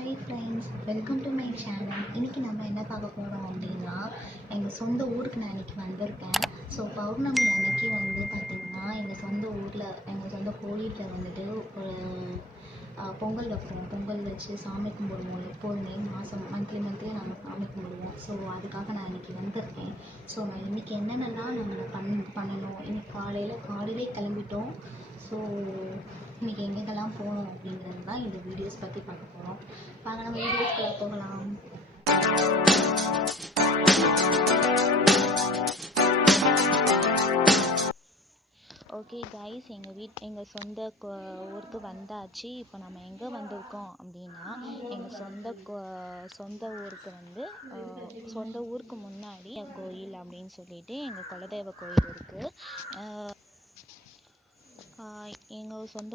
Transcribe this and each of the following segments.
Hi friends, welcome to my channel. இன்றைக்கி நம்ம என்ன பார்க்க போகிறோம் அப்படின்னா, எங்கள் சொந்த ஊருக்கு நான் இன்றைக்கி வந்திருக்கேன். ஸோ பௌர்ணமி அன்னைக்கு வந்து பார்த்திங்கன்னா எங்கள் சொந்த ஊரில், எங்கள் சொந்த கோயிலில் வந்துட்டு ஒரு பொங்கல் வைப்போம். பொங்கல் வச்சு சாமி கும்பிடுவோம். எப்போதுமே மந்த்லி நாங்கள் சாமி கும்பிடுவோம். ஸோ அதுக்காக நான் இன்றைக்கி வந்திருக்கேன். ஸோ நான் இன்றைக்கி என்னென்னலாம் நாங்கள் பண்ணணும், இன்றைக்கி காலையிலே கிளம்பிட்டோம். ஸோ இன்றைக்கி எங்கெங்கெல்லாம் போகணும் அப்படிங்கிறது தான் இந்த வீடியோஸ் பற்றி பார்க்க போகிறோம். வாங்க நம்ம வீடியோஸ்குள்ளே போகலாம். ஓகே கைஸ், எங்கள் சொந்த ஊருக்கு வந்தாச்சு. இப்போ நம்ம எங்கே வந்திருக்கோம் அப்படின்னா, எங்கள் சொந்த ஊருக்கு வந்து சொந்த ஊருக்கு முன்னாடி கோயில் அப்படின்னு சொல்லிட்டு எங்கள் குலதெய்வ கோயில் இருக்குது. எங்கள் சொந்த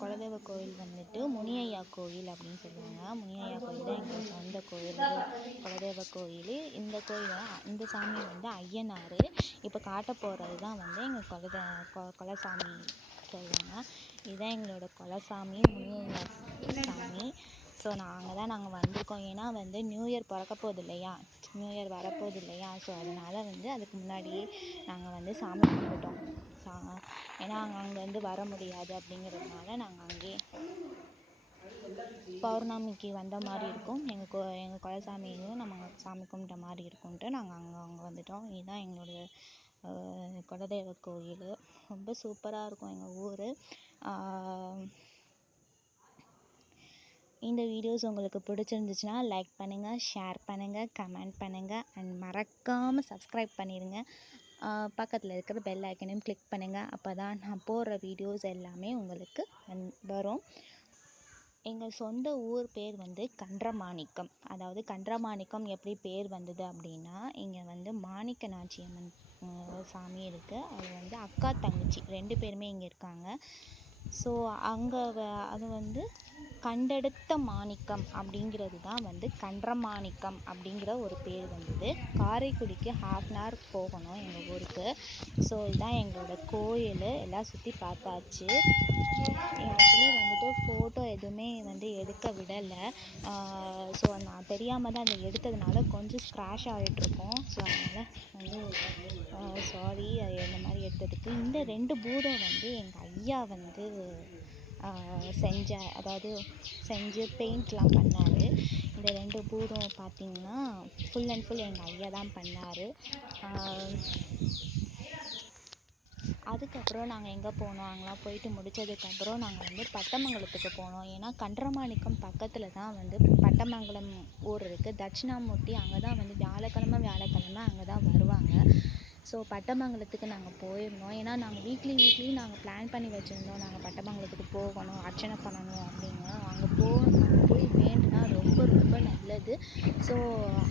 குலதெய்வ கோயில் வந்துட்டு முனியையா கோயில் அப்படின்னு சொல்லுவாங்க. முனியையா கோயில் தான் எங்கள் சொந்த கோயில், குலதெய்வ கோயில். இந்த சாமி வந்து ஐயனார். இப்போ காட்ட போகிறது தான் வந்து எங்கள் குலசாமி சொல்லுவாங்க. இதுதான் எங்களோட குலசாமி, முனியையா சாமி. ஸோ நாங்கள் வந்திருக்கோம். ஏன்னா வந்து நியூ இயர் வரப்போகுது இல்லையா, ஸோ அதனால் வந்து அதுக்கு முன்னாடியே நாங்கள் வந்து சாமி கும்பிட்டுட்டோம். ஏன்னா அங்கேருந்து வர முடியாது அப்படிங்கிறதுனால நாங்கள் அங்கேயே பௌர்ணமிக்கு வந்த மாதிரி இருக்கும். எங்கள் குலசாமியும் நம்ம சாமி கும்பிட்ட மாதிரி இருக்கும்ன்ட்டு நாங்கள் அங்கே வந்துட்டோம். இதுதான் எங்களோட குலதெய்வ கோயில். ரொம்ப சூப்பராக இருக்கும் எங்கள் ஊர். இந்த வீடியோஸ் உங்களுக்கு பிடிச்சிருந்துச்சுன்னா லைக் பண்ணுங்கள், ஷேர் பண்ணுங்கள், கமெண்ட் பண்ணுங்கள் அண்ட் மறக்காமல் சப்ஸ்கிரைப் பண்ணிடுங்க. பக்கத்தில் இருக்கிற பெல் ஐக்கனையும் கிளிக் பண்ணுங்கள். அப்போ தான் நான் போடுற வீடியோஸ் எல்லாமே உங்களுக்கு வரும். எங்கள் சொந்த ஊர் பேர் வந்து கன்றமாணிக்கம். அதாவது கன்றமாணிக்கம் எப்படி பேர் வந்தது அப்படின்னா, இங்கே வந்து மாணிக்க நாச்சியம்மன் சாமி இருக்குது. அது வந்து அக்கா தங்கச்சி 2 பேருமே இங்கே இருக்காங்க. ஸோ அங்கே அது வந்து கண்டெடுத்த மாணிக்கம் அப்படிங்கிறது தான் வந்து கன்றமாணிக்கம் அப்படிங்கிற ஒரு பேர் வந்தது. காரைக்குடிக்கு 1/2 hour போகணும் எங்கள் ஊருக்கு. ஸோ இதுதான் எங்களோட கோயில். எல்லாம் சுற்றி பார்த்தாச்சு. ஆக்சுவலி வந்துட்டு ஃபோட்டோ எதுவுமே வந்து எடுக்க விடலை. ஸோ நான் தெரியாமல் தான் அதை எடுத்ததுனால கொஞ்சம் ஸ்க்ராஷ் ஆகிட்ருக்கோம். ஸோ அதனால் வந்து சாரி இந்த மாதிரி எடுத்ததுக்கு. இந்த 2 பூதம் வந்து எங்கள் ஐயா வந்து செஞ்சு பெயிண்ட்லாம் பண்ணார். இந்த 2 பூதம் பார்த்திங்கன்னா ஃபுல் அண்ட் ஃபுல் எங்கள் ஐயா தான் பண்ணார். அதுக்கப்புறம் நாங்கள் எங்கே போனோம், அங்கெல்லாம் போயிட்டு முடித்ததுக்கப்புறம் நாங்கள் வந்து பட்டமங்கலத்துக்கு போனோம். ஏன்னா கன்றமாணிக்கம் பக்கத்தில் தான் வந்து பட்டமங்கலம் ஊர் இருக்குது. தட்சிணாமூர்த்தி அங்கே தான் வந்து வியாழக்கிழமை அங்கே தான் வருவாங்க. ஸோ பட்டமங்கலத்துக்கு நாங்கள் போயிருந்தோம். ஏன்னா நாங்கள் வீக்லி நாங்கள் பிளான் பண்ணி வச்சுருந்தோம், நாங்கள் பட்டமங்கலத்துக்கு போகணும், அர்ச்சனை பண்ணணும் அப்படின்னு. அங்கே போய் வேண்டுனா ரொம்ப ரொம்ப நல்லது. ஸோ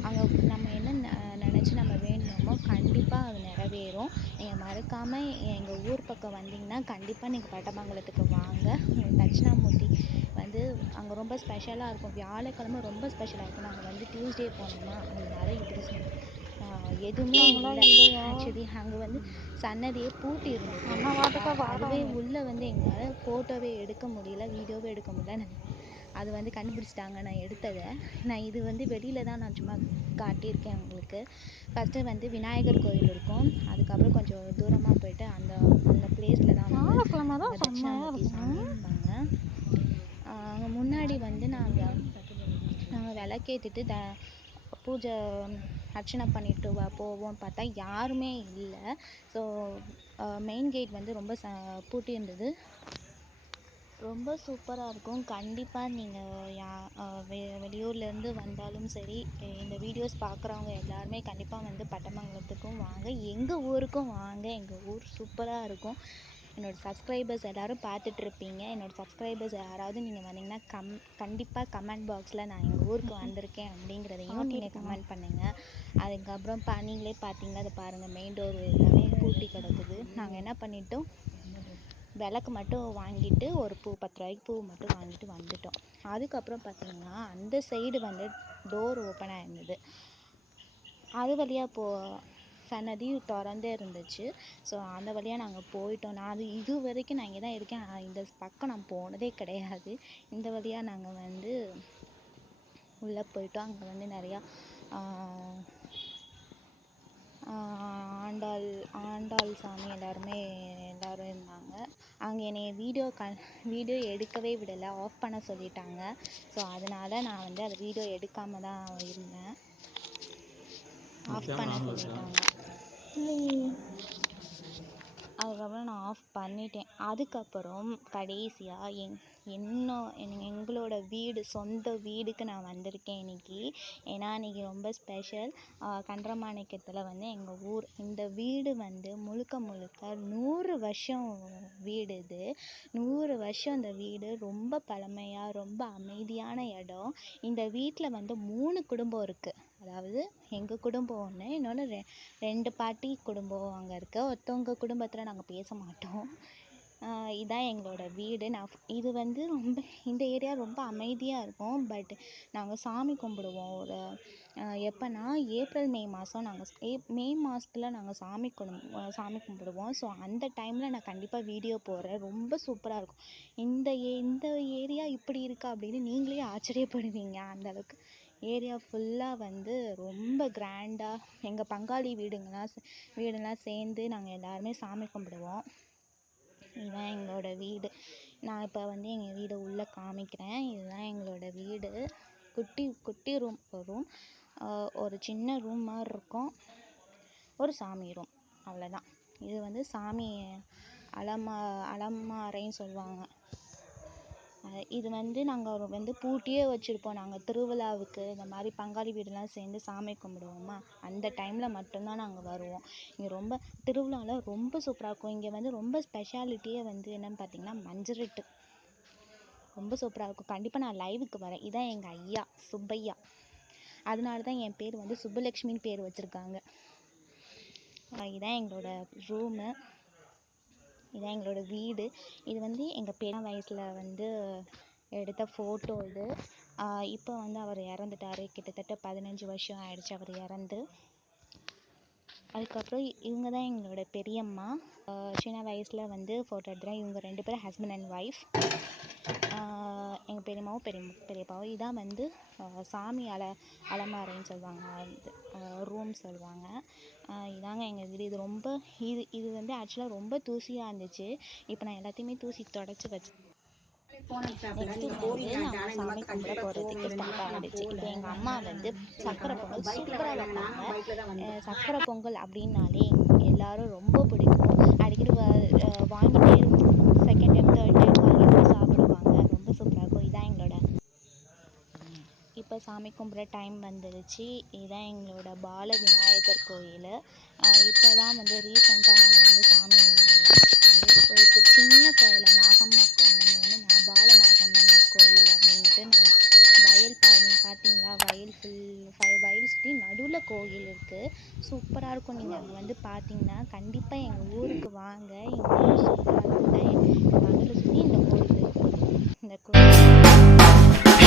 அங்கே நம்ம என்ன நினச்சி நம்ம வேண்டினோமோ கண்டிப்பாக அது நிறைவேறும். நீங்கள் மறக்காமல் எங்கள் ஊர் பக்கம் வந்தீங்கன்னா கண்டிப்பாக நீங்கள் பட்டமங்கலத்துக்கு வாங்க. உங்களுக்கு தட்சிணாமூர்த்தி வந்து அங்கே ரொம்ப ஸ்பெஷலாக இருக்கும். வியாழக்கிழமை ரொம்ப ஸ்பெஷலாக இருக்கும். நாங்கள் வந்து டியூஸ்டே போனோமா, அதனால இப்படி எதுவுமே இல்லை. ஆக்சுவலி அங்கே வந்து சன்னதியே பூட்டி இருந்தது. அதுவே உள்ளே வந்து எங்களால் ஃபோட்டோவே எடுக்க முடியல, வீடியோவே எடுக்க முடியல. அது வந்து கண்டுபிடிச்சிட்டாங்க நான் எடுத்ததை. நான் இது வந்து வெளியில் தான் நான் சும்மா காட்டியிருக்கேன் உங்களுக்கு. ஃபஸ்ட்டு வந்து விநாயகர் கோயில் இருக்கும். அதுக்கப்புறம் கொஞ்சம் தூரமாக போயிட்டு அந்த பிளேஸில் தான் வந்து தட்சிணாமூர்த்தி சாமிம்பாங்க. அங்கே முன்னாடி வந்து நாங்கள் விளக்கேற்றிட்டு பூஜை அர்ச்சனை பண்ணிட்டு போவோம்னு பார்த்தா யாருமே இல்லை. ஸோ மெயின் கேட் வந்து ரொம்ப பூட்டி இருந்தது. ரொம்ப சூப்பராக இருக்கும். கண்டிப்பாக நீங்கள் வெளியூர்லேருந்து வந்தாலும் சரி, இந்த வீடியோஸ் பார்க்குறவங்க எல்லாருமே கண்டிப்பாக வந்து பட்டமங்கலத்துக்கும் வாங்க, எங்கள் ஊருக்கும் வாங்க. எங்கள் ஊர் சூப்பராக இருக்கும். என்னோடய சப்ஸ்கிரைபர்ஸ் எல்லோரும் பார்த்துட்ருப்பீங்க. என்னோடய சப்ஸ்கிரைபர்ஸ் யாராவது நீங்கள் வந்தீங்கன்னா கண்டிப்பாக கமெண்ட் பாக்ஸில் நான் எங்கள் ஊருக்கு வந்திருக்கேன் அப்படிங்கிறதையும் நீங்கள் கமெண்ட் பண்ணுங்கள். அதுக்கப்புறம் நீங்களே பார்த்தீங்கன்னா அதை பாருங்கள், மெயின் டோர் எல்லாமே பூட்டி கிடக்குது. நாங்கள் என்ன பண்ணிட்டோம், விளக்கு மட்டும் வாங்கிட்டு ஒரு 10 ரூபாய்க்கு பூ மட்டும் வாங்கிட்டு வந்துட்டோம். அதுக்கப்புறம் பார்த்திங்கன்னா அந்த சைடு வந்து டோர் ஓப்பன் ஆகிருந்தது. அது வழியாக சன்னதி திறந்தே இருந்துச்சு. ஸோ அந்த வழியாக நாங்கள் போயிட்டோம். நான் இது வரைக்கும் நான் இங்கே தான் இருக்கேன். இந்த பக்கம் நான் போனதே கிடையாது. இந்த வழியாக நாங்கள் வந்து உள்ளே போயிட்டோம். அங்கே வந்து நிறையா ஆண்டாள் சாமி எல்லோரும் இருந்தாங்க. அங்கே என்னை வீடியோ எடுக்கவே விடலை, ஆஃப் பண்ண சொல்லிட்டாங்க. ஸோ அதனால் நான் வந்து அதை வீடியோ எடுக்காமல் தான் இருந்தேன். ஆஃப் பண்ண சொல்லிட்டாங்க. அதுக்கப்புறம் நான் ஆஃப் பண்ணிட்டேன். அதுக்கப்புறம் கடைசியாக எங்களோட வீடு, சொந்த வீடுக்கு நான் வந்திருக்கேன் இன்றைக்கி. ஏன்னா இன்றைக்கி ரொம்ப ஸ்பெஷல். கன்றமாணிக்கத்தில் வந்து எங்கள் ஊர். இந்த வீடு வந்து முழுக்க 100 வருஷம் வீடு இது. 100 வருஷம் இந்த வீடு. ரொம்ப பழமையாக, ரொம்ப அமைதியான இடம். இந்த வீட்டில் வந்து 3 குடும்பம் இருக்குது. அதாவது எங்கள் குடும்பம் ஒன்று, இன்னொன்று 2 பாட்டி குடும்பம் அங்கே இருக்குது. ஒருத்தவங்க குடும்பத்தில் நாங்கள் பேச மாட்டோம். இதான் எங்களோட வீடு. இது வந்து இந்த ஏரியா ரொம்ப அமைதியாக இருக்கும். பட் நாங்கள் சாமி கும்பிடுவோம். எப்போனா ஏப்ரல் மே மாதம் மே மாதத்தில் நாங்கள் சாமி கும்பிடுவோம். ஸோ அந்த டைமில் நான் கண்டிப்பாக வீடியோ போடுறேன். ரொம்ப சூப்பராக இருக்கும். இந்த ஏரியா இப்படி இருக்கா அப்படின்னு நீங்களே ஆச்சரியப்படுவீங்க. அந்தளவுக்கு ஏரியா ஃபுல்லாக வந்து ரொம்ப கிராண்டாக எங்கள் பங்காளி வீடுங்கெல்லாம் சேர்ந்து நாங்கள் எல்லாருமே சாமி கும்பிடுவோம். இதுதான் எங்களோட வீடு. நான் இப்போ வந்து எங்கள் வீடு உள்ளே காமிக்கிறேன். இதுதான் எங்களோட வீடு. குட்டி ரூம், ஒரு சின்ன ரூம் மாதிரி இருக்கும். ஒரு சாமி ரூம், அவ்வளோதான். இது வந்து சாமி அலமாரைன்னு சொல்லுவாங்க. இது வந்து நாங்கள் வந்து பூட்டியே வச்சுருப்போம். நாங்கள் திருவிழாவுக்கு இந்த மாதிரி பங்காளி வீடெல்லாம் சேர்ந்து சாமி கும்பிடுவோமா, அந்த டைமில் மட்டும்தான் நாங்கள் வருவோம். இங்கே ரொம்ப திருவிழாவில் ரொம்ப சூப்பராக இருக்கும். இங்கே வந்து ரொம்ப ஸ்பெஷாலிட்டியே வந்து என்னென்னு பார்த்தீங்கன்னா மஞ்சரட்டு ரொம்ப சூப்பராக இருக்கும். கண்டிப்பாக நான் லைவுக்கு வரேன். இதான் எங்கள் ஐயா சுப்பையா. அதனால தான் என் பேர் வந்து சுப்புலக்ஷ்மின்னு பேர் வச்சுருக்காங்க. இதான் எங்களோட ரூமு, இதான் எங்களோட வீடு. இது வந்து எங்கள் பேரன் வயசில் வந்து எடுத்த ஃபோட்டோ இது. இப்போ வந்து அவர் இறந்துட்டார். கிட்டத்தட்ட 15 வருஷம் ஆயிடுச்சு அவர் இறந்து. அதுக்கப்புறம் இவங்க தான் எங்களோட பெரியம்மா. சின்ன வயசில் வந்து ஃபோட்டோ எடுத்துகிறேன். இவங்க 2 பேரும் ஹஸ்பண்ட் அண்ட் ஒய்ஃப். எங்கள் பெரியம்மாவும் பெரியப்பாவும். இதான் வந்து சாமி அலமாரைன்னு சொல்லுவாங்க, ரூம் சொல்லுவாங்க. இதாங்க எங்கள் வீடு. இது வந்து ஆக்சுவலாக ரொம்ப தூசியாக இருந்துச்சு. இப்போ நான் எல்லாத்தையுமே தூசி தொடச்சி வச்சேன். நெக்ஸ்ட்டு வந்து நாங்கள் சாமி கும்பிட போகிறதுக்கு ஸ்டார்ட் ஆகிடுச்சு. இப்போ எங்கள் அம்மா வந்து சக்கரை பொங்கல் சூப்பராக வைப்பாங்க. சக்கரை பொங்கல் அப்படின்னாலே எல்லோரும் ரொம்ப பிடிக்கும். அடிக்கடி வாங்கிட்டே செகண்ட் டைம் தேர்ட் டைம் வாங்கிட்டு சாப்பிடுவாங்க. ரொம்ப சூப்பராக இருக்கும். இதான் எங்களோட இப்போ சாமி கும்பிட்ற டைம் வந்துடுச்சு. இதுதான் எங்களோட பால விநாயகர் கோயில். இப்போ தான் வந்து ரீசெண்டாக நாங்கள் வந்து சாமி வந்து ஒரு சின்ன கோயில், நாகம்மா வந்து பால நாகம்மன் கோயில் அப்படின்ட்டு நாங்கள் பார்த்தீங்களா, வயல் 5 வயல் சுற்றி நடுவில் கோயில் இருக்குது. சூப்பராக இருக்கும். நீங்கள் அங்கே வந்து பார்த்தீங்கன்னா கண்டிப்பாக எங்கள் ஊருக்கு வாங்க. எங்கள் ஊர் சூப்பராக இருக்கும். நடுவில் சுற்றி இந்த கோயில் இருக்குது. இந்த கோயில்